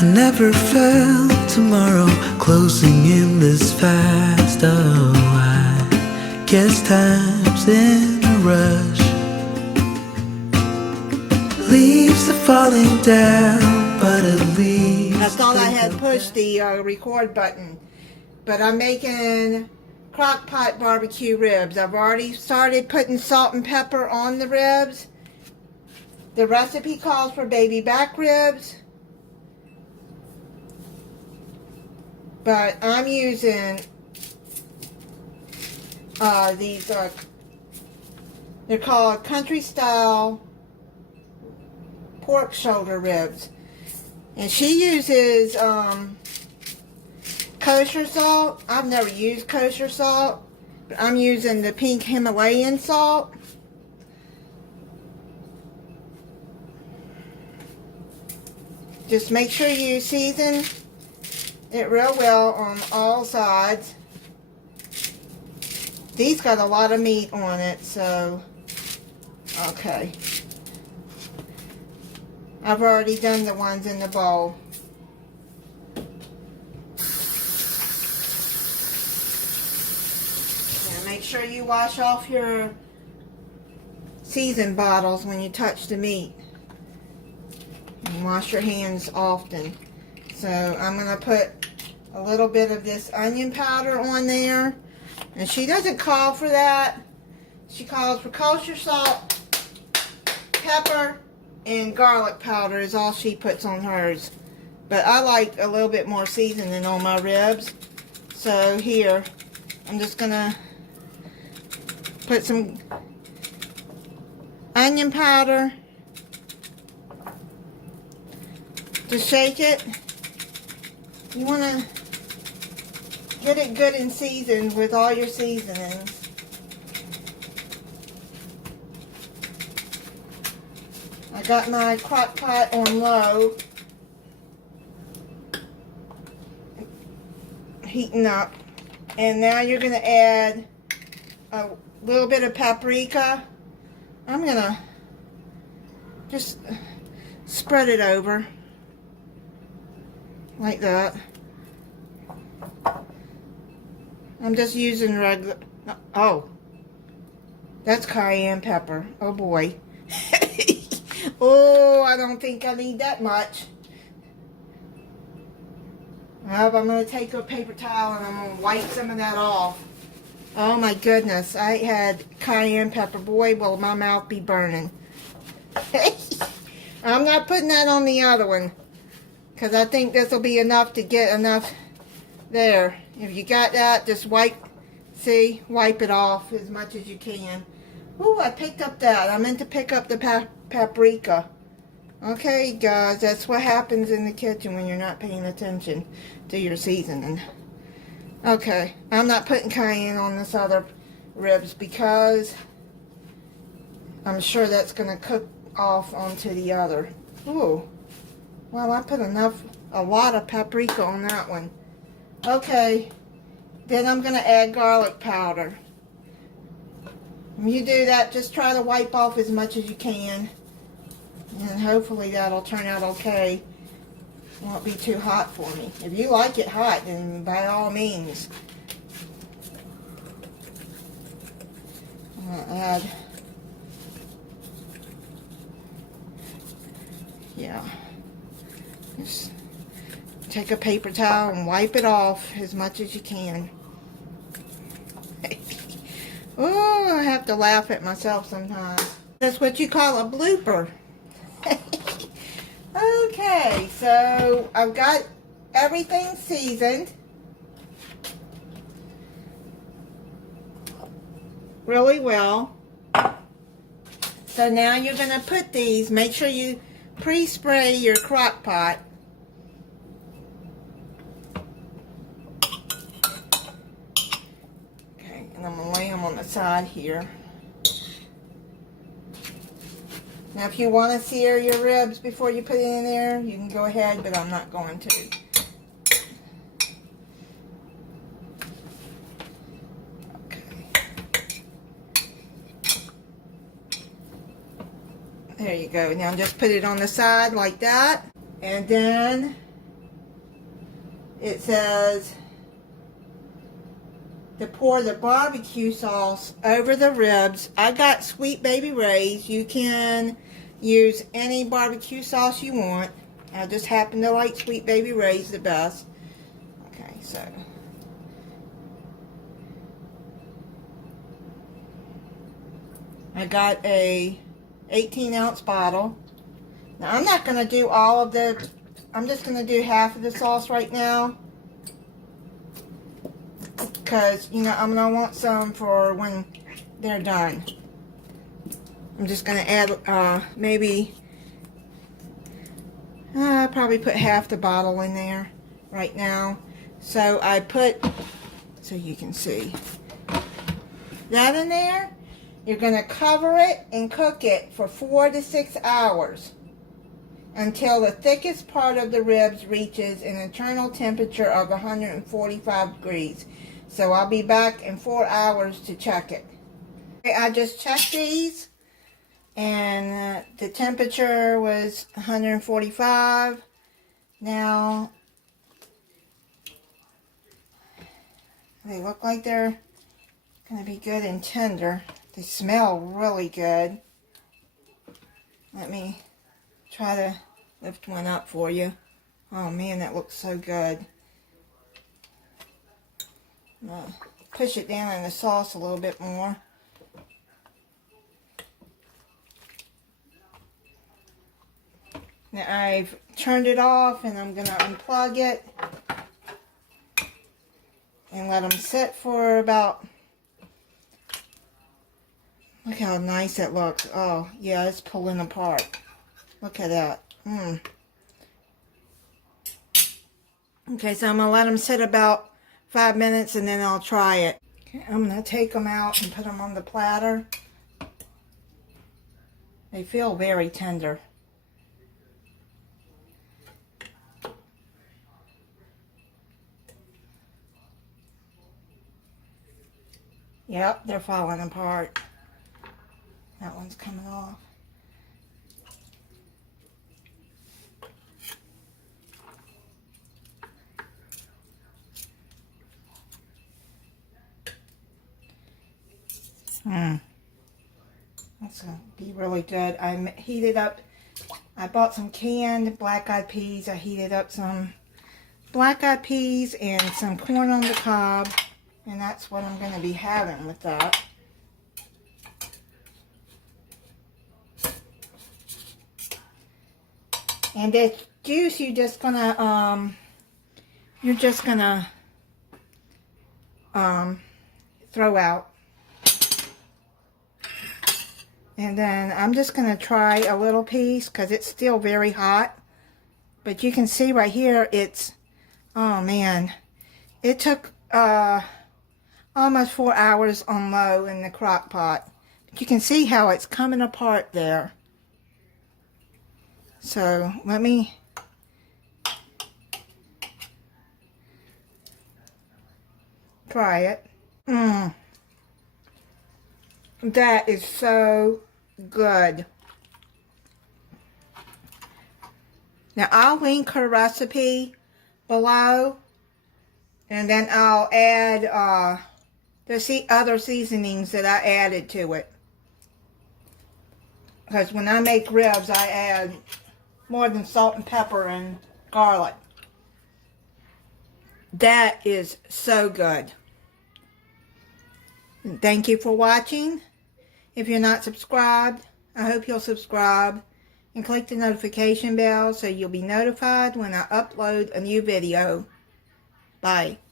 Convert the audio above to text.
I never felt tomorrow closing in this fast. Oh, I guess time's in a rush. Leaves are falling down, but at least I thought I had pushed the record button, but I'm making Crockpot BBQ ribs. I've already started putting salt and pepper on the ribs. The recipe calls for baby back ribs, but I'm using these, they're called country style pork shoulder ribs. And she uses kosher salt. I've never used kosher salt, but I'm using the pink Himalayan salt. Just make sure you season it real well on all sides. These got a lot of meat on it, so okay. I've already done the ones in the bowl. Now make sure you wash off your season bottles when you touch the meat. And wash your hands often. So I'm going to put a little bit of this onion powder on there. And she doesn't call for that. She calls for kosher salt, pepper, and garlic powder is all she puts on hers. But I like a little bit more seasoning on my ribs. So here, I'm just going to put some onion powder. Just shake it. You want to get it good and seasoned with all your seasonings. I got my crock pot on low, heating up. And now you're going to add a little bit of paprika. I'm going to just spread it over like that. I'm just using regular, oh, that's cayenne pepper. Oh boy. Oh, I don't think I need that much. I'm going to take a paper towel and I'm going to wipe some of that off. Oh my goodness, I had cayenne pepper. Boy, will my mouth be burning. I'm not putting that on the other one, because I think this will be enough to get enough there. If you got that, just wipe it off as much as you can. Ooh, I picked up that. I meant to pick up the paprika. Okay, guys, that's what happens in the kitchen when you're not paying attention to your seasoning. Okay, I'm not putting cayenne on this other ribs because I'm sure that's going to cook off onto the other. Ooh, well, I put a lot of paprika on that one. Okay, then I'm going to add garlic powder. When you do that, just try to wipe off as much as you can. And hopefully that'll turn out okay. It won't be too hot for me. If you like it hot, then by all means. I'm going to add, yeah. Just take a paper towel and wipe it off as much as you can. Oh, I have to laugh at myself sometimes. That's what you call a blooper. Okay, so I've got everything seasoned really well. So now you're going to put these, make sure you pre-spray your crock pot. Okay, and I'm going to lay them on the side here. Now if you want to sear your ribs before you put it in there, you can go ahead, but I'm not going to. Okay. There you go. Now just put it on the side like that. And then it says to pour the barbecue sauce over the ribs. I got Sweet Baby Ray's. You can use any barbecue sauce you want. I just happen to like Sweet Baby Ray's the best. Okay, so I got a 18-ounce bottle. Now I'm not going to do all of the, I'm just going to do half of the sauce right now. Because, you know, I'm going to want some for when they're done. I'm just going to add maybe, probably put half the bottle in there right now. So I put, so you can see that in there. You're going to cover it and cook it for 4 to 6 hours until the thickest part of the ribs reaches an internal temperature of 145 degrees. So I'll be back in 4 hours to check it. Okay, I just checked these and the temperature was 145. Now they look like they're going to be good and tender. They smell really good. Let me try to lift one up for you. Oh man, that looks so good. Push it down in the sauce a little bit more. Now I've turned it off and I'm going to unplug it and let them sit for about, look how nice it looks. Oh yeah, it's pulling apart. Look at that. Okay, so I'm going to let them sit about 5 minutes and then I'll try it. Okay, I'm going to take them out and put them on the platter. They feel very tender. Yep, they're falling apart. That one's coming off. That's going to be really good. I heated up, I bought some canned black-eyed peas. I heated up some black-eyed peas and some corn on the cob. And that's what I'm going to be having with that. And this juice you're just going to throw out. And then I'm just going to try a little piece because it's still very hot. But you can see right here it's, oh man, it took almost 4 hours on low in the crock pot. But you can see how it's coming apart there. So let me try it. That is so good. Now I'll link her recipe below, and then I'll add the other seasonings that I added to it. Because when I make ribs, I add more than salt and pepper and garlic. That is so good. And thank you for watching. If you're not subscribed, I hope you'll subscribe and click the notification bell so you'll be notified when I upload a new video. Bye.